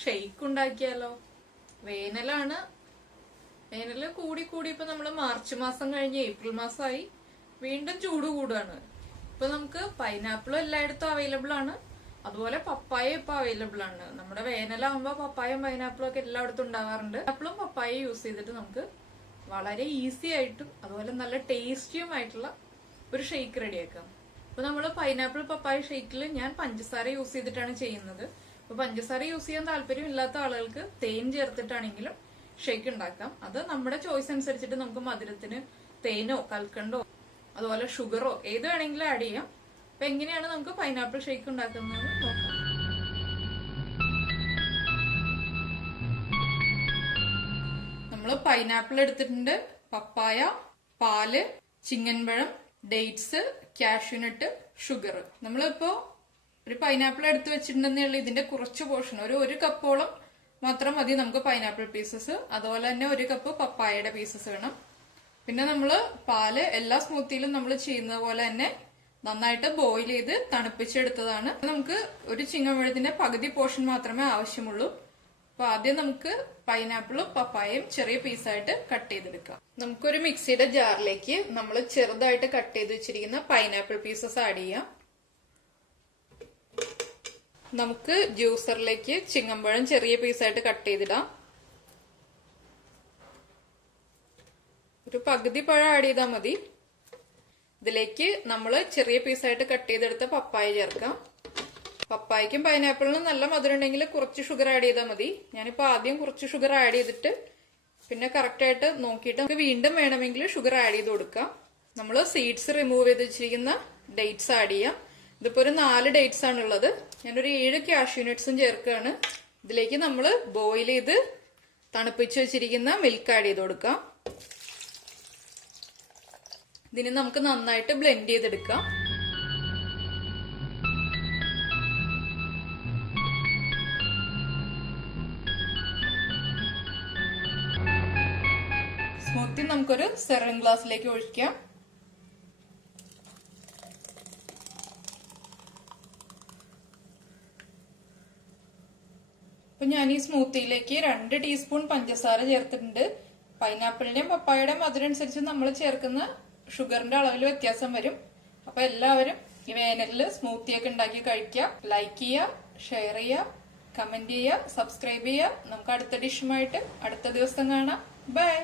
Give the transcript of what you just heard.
Shake ഉണ്ടാക്കിയാലോ? വേനലാണ്. വേനല് കൂടി ഇപ്പൊ നമ്മള് മാർച്ച് മാസം കഴിഞ്ഞ് ഏപ്രിൽ മാസമായി, വീണ്ടും ചൂട് കൂടുകയാണ്. ഇപ്പൊ നമുക്ക് പൈനാപ്പിളും എല്ലായിടത്തും അവൈലബിൾ ആണ്, അതുപോലെ പപ്പായ ഇപ്പൊ അവൈലബിൾ ആണ്. നമ്മുടെ വേനലാകുമ്പോ പപ്പായും പൈനാപ്പിളും ഒക്കെ എല്ലായിടത്തും ഉണ്ടാവാറുണ്ട്. പൈനാപ്പിളും പപ്പായ യൂസ് ചെയ്തിട്ട് നമുക്ക് വളരെ ഈസി ആയിട്ടും അതുപോലെ നല്ല ടേസ്റ്റിയുമായിട്ടുള്ള ഒരു ഷെയ്ക്ക് റെഡിയാക്കാം. ഇപ്പൊ നമ്മള് പൈനാപ്പിൾ പപ്പായ ഷെയ്ക്കിൽ ഞാൻ പഞ്ചസാര യൂസ് ചെയ്തിട്ടാണ് ചെയ്യുന്നത്. അപ്പൊ പഞ്ചസാര യൂസ് ചെയ്യാൻ താല്പര്യം ഇല്ലാത്ത ആളുകൾക്ക് തേൻ ചേർത്തിട്ടാണെങ്കിലും ഷേക്ക് ഉണ്ടാക്കാം. അത് നമ്മുടെ ചോയ്സ് അനുസരിച്ചിട്ട് നമുക്ക് മധുരത്തിന് തേനോ കൽക്കണ്ടോ അതുപോലെ ഷുഗറോ ഏത് വേണമെങ്കിലും ആഡ് ചെയ്യാം. അപ്പൊ എങ്ങനെയാണ് നമുക്ക് പൈനാപ്പിൾ ഷേക്ക് ഉണ്ടാക്കുന്നത് നോക്കാം. നമ്മള് പൈനാപ്പിൾ എടുത്തിട്ടുണ്ട്, പപ്പായ, പാല്, ചിങ്ങൻപഴം, ഡേറ്റ്സ്, കാഷ്യൂനട്ട്, ഷുഗർ. നമ്മളിപ്പോ ഒരു പൈനാപ്പിൾ എടുത്ത് വെച്ചിട്ടുണ്ടെന്നുള്ള ഇതിന്റെ കുറച്ച് പോർഷൻ, ഒരു കപ്പോളം മാത്രം മതി നമുക്ക് പൈനാപ്പിൾ പീസസ്. അതുപോലെ തന്നെ 1 കപ്പ് പപ്പായയുടെ പീസസ് വേണം. പിന്നെ നമ്മള് പാല് എല്ലാ സ്മൂത്തിയിലും നമ്മൾ ചെയ്യുന്ന പോലെ തന്നെ നന്നായിട്ട് ബോയിൽ ചെയ്ത് തണുപ്പിച്ചെടുത്തതാണ്. നമുക്ക് ഒരു ചിങ്ങമ്പഴത്തിന്റെ പകുതി പോർഷൻ മാത്രമേ ആവശ്യമുള്ളൂ. അപ്പൊ ആദ്യം നമുക്ക് പൈനാപ്പിളും പപ്പായയും ചെറിയ പീസായിട്ട് കട്ട് ചെയ്തെടുക്കാം. നമുക്കൊരു മിക്സിയുടെ ജാറിലേക്ക് നമ്മൾ ചെറുതായിട്ട് കട്ട് ചെയ്ത് വെച്ചിരിക്കുന്ന പൈനാപ്പിൾ പീസസ് ആഡ് ചെയ്യാം. നമുക്ക് ജ്യൂസറിലേക്ക് ചിങ്ങമ്പഴം ചെറിയ പീസായിട്ട് കട്ട് ചെയ്തിടാം. ഒരു പകുതി പഴം ആഡ് ചെയ്താൽ മതി. ഇതിലേക്ക് നമ്മൾ ചെറിയ പീസായിട്ട് കട്ട് ചെയ്തെടുത്ത പപ്പായ ചേർക്കാം. പപ്പായക്കും പൈനാപ്പിളിനും നല്ല മധുരം ഉണ്ടെങ്കിൽ കുറച്ച് ഷുഗർ ആഡ് ചെയ്താൽ മതി. ഞാനിപ്പോ ആദ്യം കുറച്ച് ഷുഗർ ആഡ് ചെയ്തിട്ട് പിന്നെ കറക്റ്റ് ആയിട്ട് നോക്കിയിട്ട് നമുക്ക് വീണ്ടും വേണമെങ്കിൽ ഷുഗർ ആഡ് ചെയ്ത് കൊടുക്കാം. നമ്മൾ സീഡ്സ് റിമൂവ് ചെയ്ത് വെച്ചിരിക്കുന്ന ഡേറ്റ്സ് ആഡ് ചെയ്യാം. ഇതിപ്പോ ഒരു 4 ഡേറ്റ്സ് ആണുള്ളത്. ഞാനൊരു 7 കാഷ്യൂനട്ട്സും ചേർക്കുകയാണ്. ഇതിലേക്ക് നമ്മൾ ബോയിൽ ചെയ്ത് തണുപ്പിച്ച് വെച്ചിരിക്കുന്ന മിൽക്ക് ആഡ് ചെയ്ത് കൊടുക്കാം. ഇതിന് നമുക്ക് നന്നായിട്ട് ബ്ലെൻഡ് ചെയ്തെടുക്കാം. സ്മൂത്തി നമുക്കൊരു സെർവിംഗ് ഗ്ലാസ്സിലേക്ക് ഒഴിക്കാം. അപ്പൊ ഞാൻ ഈ സ്മൂത്തിയിലേക്ക് 2 ടീസ്പൂൺ പഞ്ചസാര ചേർത്തിട്ടുണ്ട്. പൈനാപ്പിളിന്റെയും പപ്പായയുടെയും മധുരം അനുസരിച്ച് നമ്മൾ ചേർക്കുന്ന ഷുഗറിന്റെ അളവിൽ വ്യത്യാസം വരും. അപ്പൊ എല്ലാവരും ഈ വേനലില് സ്മൂത്തിയൊക്കെ ഉണ്ടാക്കി കഴിക്കുക. ലൈക്ക് ചെയ്യുക, ഷെയർ ചെയ്യുക, കമന്റ് ചെയ്യുക, സബ്സ്ക്രൈബ് ചെയ്യുക. നമുക്ക് അടുത്ത ഡിഷുമായിട്ട് അടുത്ത ദിവസം കാണാം. ബൈ.